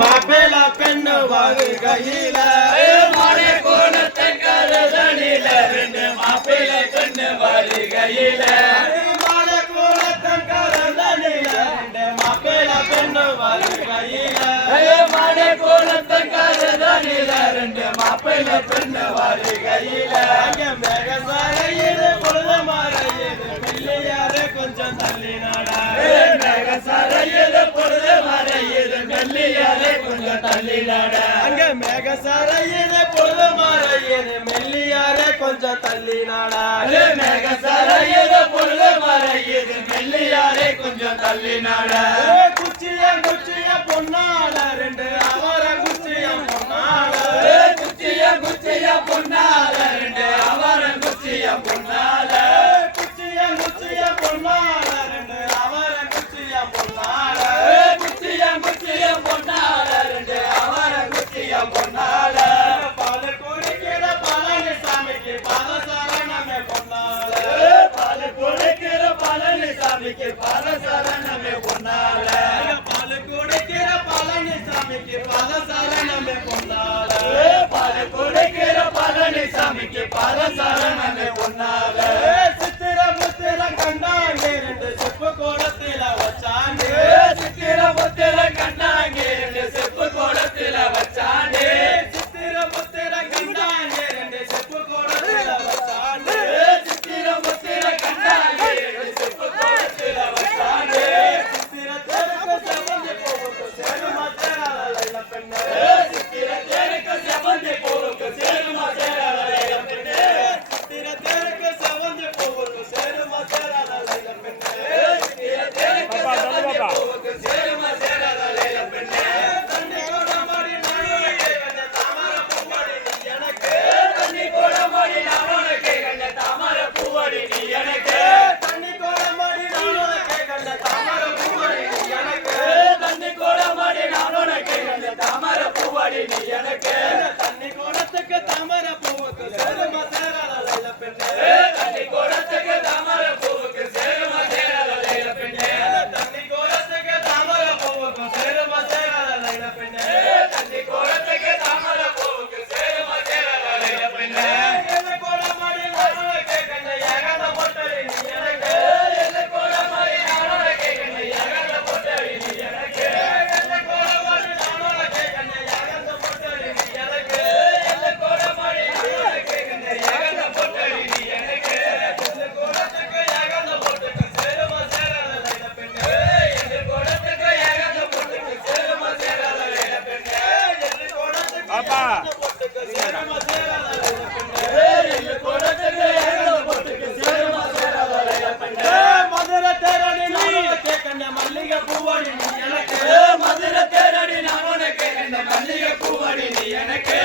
மாப்பிள பெண்ணு வருகையில மனை கோலத்தை கருதனில ரெண்டு மாப்பிள பெண்ணு வருகையில மனை கோலத்தை பெண்ணு வருகையில மனை பெண்ணு மெல்லினட அங்க மேக சரையின பொழுது மெல்லியாரே கொஞ்சம் தள்ளினாடா மேக சரையின பொழுது மறையின மெல்லியாரே கொஞ்சம் தள்ளினாடா குச்சிய குச்சிய பொன்னாட. ரெண்டு அவர குச்சிய பொன்னாட. குச்சிய குச்சிய பொன்னாட. ಶರಣ பூவடி நீ எனக்கு